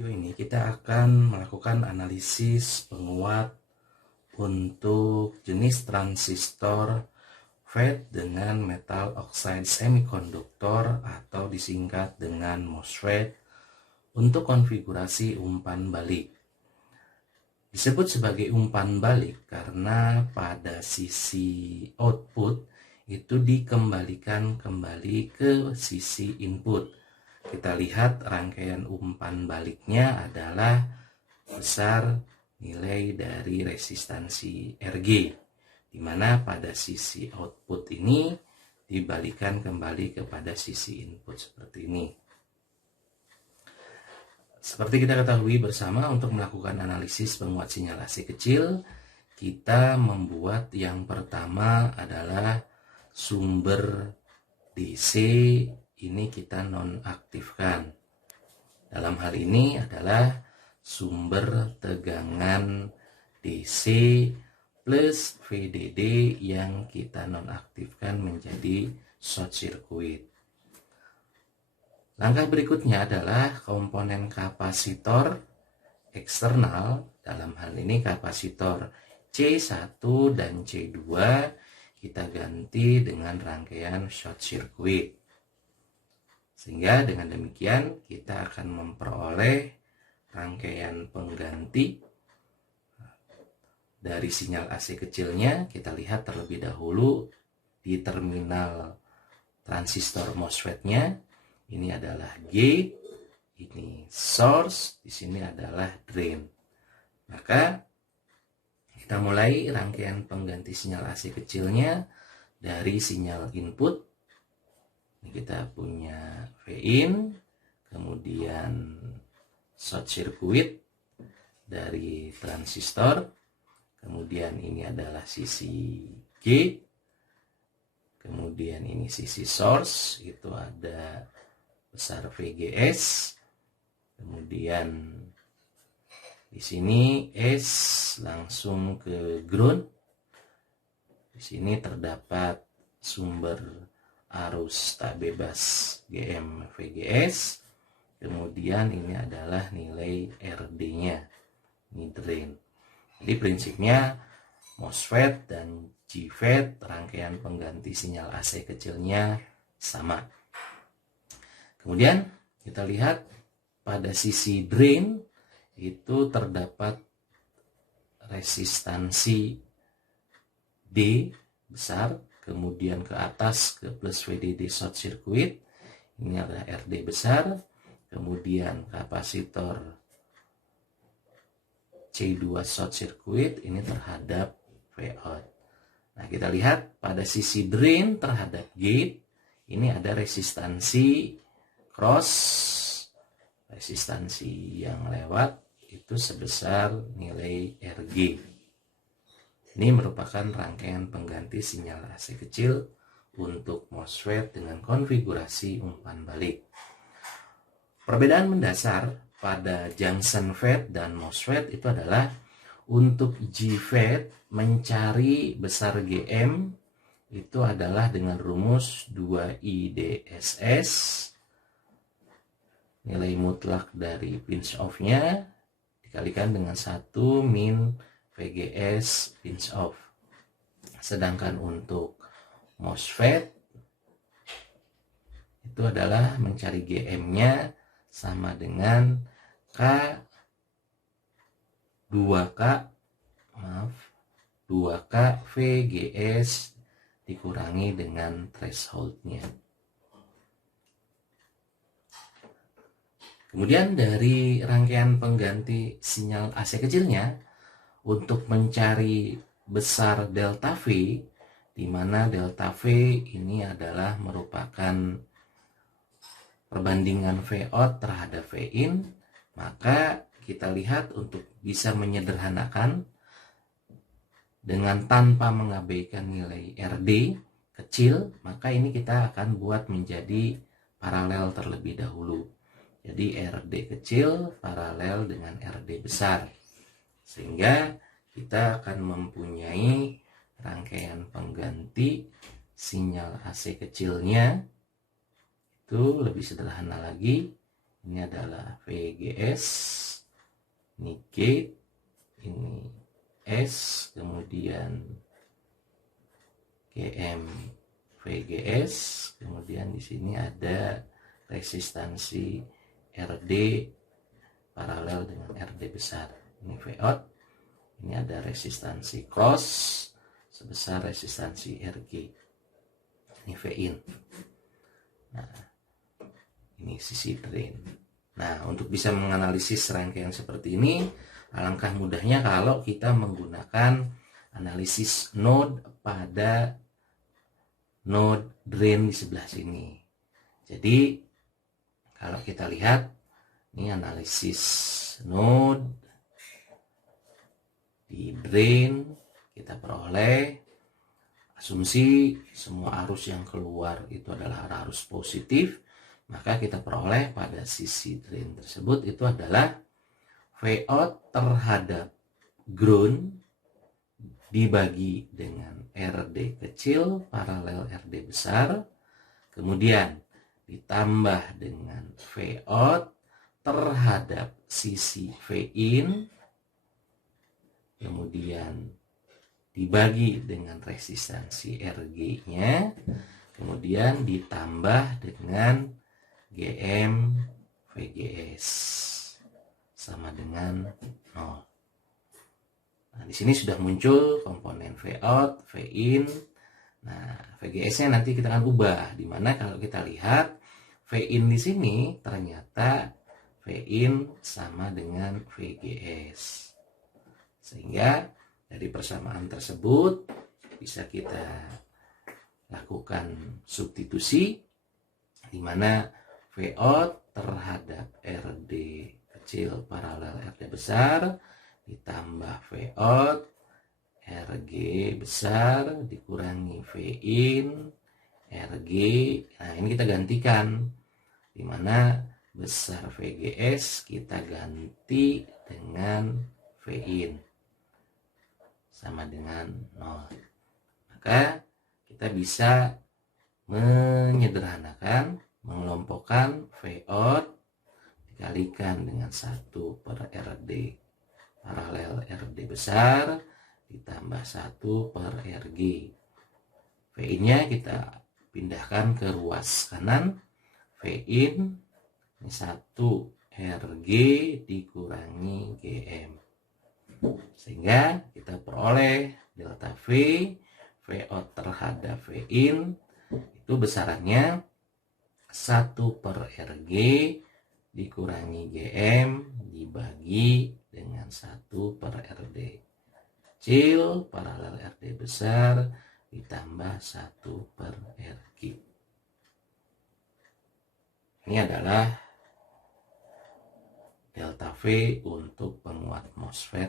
Video ini kita akan melakukan analisis penguat untuk jenis transistor FET dengan metal oxide semikonduktor atau disingkat dengan MOSFET untuk konfigurasi umpan balik. Disebut sebagai umpan balik karena pada sisi output itu dikembalikan kembali ke sisi input. Kita lihat rangkaian umpan baliknya adalah besar nilai dari resistansi Rg, di mana pada sisi output ini dibalikan kembali kepada sisi input seperti ini. Seperti kita ketahui bersama, untuk melakukan analisis penguat sinyal AC kecil, kita membuat yang pertama adalah sumber DC. Ini kita nonaktifkan. Dalam hal ini adalah sumber tegangan DC plus VDD yang kita nonaktifkan menjadi short circuit. Langkah berikutnya adalah komponen kapasitor eksternal, dalam hal ini kapasitor C1 dan C2 kita ganti dengan rangkaian short circuit. Sehingga dengan demikian kita akan memperoleh rangkaian pengganti dari sinyal AC kecilnya. Kita lihat terlebih dahulu di terminal transistor MOSFET-nya. Ini adalah gate, ini source, di sini adalah drain. Maka kita mulai rangkaian pengganti sinyal AC kecilnya dari sinyal input. Ini kita punya V-in, kemudian short circuit dari transistor, kemudian ini adalah sisi gate, kemudian ini sisi source, itu ada besar VGS, kemudian di sini S langsung ke ground. Di sini terdapat sumber arus tak bebas GM VGS, kemudian ini adalah nilai RD-nya, ini drain. Jadi prinsipnya MOSFET dan GFET rangkaian pengganti sinyal AC kecilnya sama. Kemudian kita lihat pada sisi drain itu terdapat resistansi D besar, kemudian ke atas ke plus VDD short circuit, ini adalah RD besar, kemudian kapasitor C2 short circuit ini terhadap Vout. Nah, kita lihat pada sisi drain terhadap gate ini ada resistansi cross, resistansi yang lewat itu sebesar nilai Rg. Ini merupakan rangkaian pengganti sinyal AC kecil untuk MOSFET dengan konfigurasi umpan balik. Perbedaan mendasar pada junction FET dan MOSFET itu adalah untuk GFET mencari besar GM itu adalah dengan rumus 2IDSS, nilai mutlak dari pinch off-nya dikalikan dengan 1 min VGS pinch off. Sedangkan untuk MOSFET itu adalah mencari GM-nya sama dengan K 2K VGS dikurangi dengan threshold-nya. Kemudian dari rangkaian pengganti sinyal AC kecilnya, untuk mencari besar delta V, di mana delta V ini adalah merupakan perbandingan Vout terhadap V-in, maka kita lihat untuk bisa menyederhanakan dengan tanpa mengabaikan nilai RD kecil, maka ini kita akan buat menjadi paralel terlebih dahulu. Jadi RD kecil paralel dengan RD besar. Sehingga kita akan mempunyai rangkaian pengganti sinyal AC kecilnya itu lebih sederhana lagi, Ini adalah VGS, ini gate, ini S, kemudian GM VGS, kemudian di sini ada resistansi RD paralel dengan RD besar. Ini Vout, ini ada resistansi cross sebesar resistansi RG. Ini Vin. Nah, ini sisi drain. Nah, untuk bisa menganalisis rangkaian seperti ini, alangkah mudahnya kalau kita menggunakan analisis node pada node drain di sebelah sini. Jadi, kalau kita lihat, ini analisis node di drain, kita peroleh asumsi semua arus yang keluar itu adalah arus positif, maka kita peroleh pada sisi drain tersebut itu adalah Vout terhadap ground dibagi dengan RD kecil paralel RD besar, kemudian ditambah dengan Vout terhadap sisi Vin, kemudian dibagi dengan resistansi RG-nya, kemudian ditambah dengan GM VGS sama dengan 0. Nah, di sini sudah muncul komponen Vout, Vin. Nah, VGS-nya nanti kita akan ubah, dimana kalau kita lihat Vin di sini ternyata Vin sama dengan VGS, sehingga dari persamaan tersebut bisa kita lakukan substitusi, di mana Vout terhadap RD kecil paralel RD besar ditambah Vout RG besar dikurangi Vin RG. Nah, ini kita gantikan, di mana besar VGS kita ganti dengan Vin sama dengan 0. Maka kita bisa menyederhanakan, mengelompokkan Vout dikalikan dengan 1 per RD paralel RD besar ditambah 1 per RG. Vin-nya kita pindahkan ke ruas kanan. Vin ini 1 RG dikurangi GM, sehingga kita peroleh delta V, Vout terhadap Vin itu besarannya 1 per RG dikurangi GM dibagi dengan 1 per RD kecil paralel RD besar ditambah 1 per RG. Ini adalah delta V untuk penguat MOSFET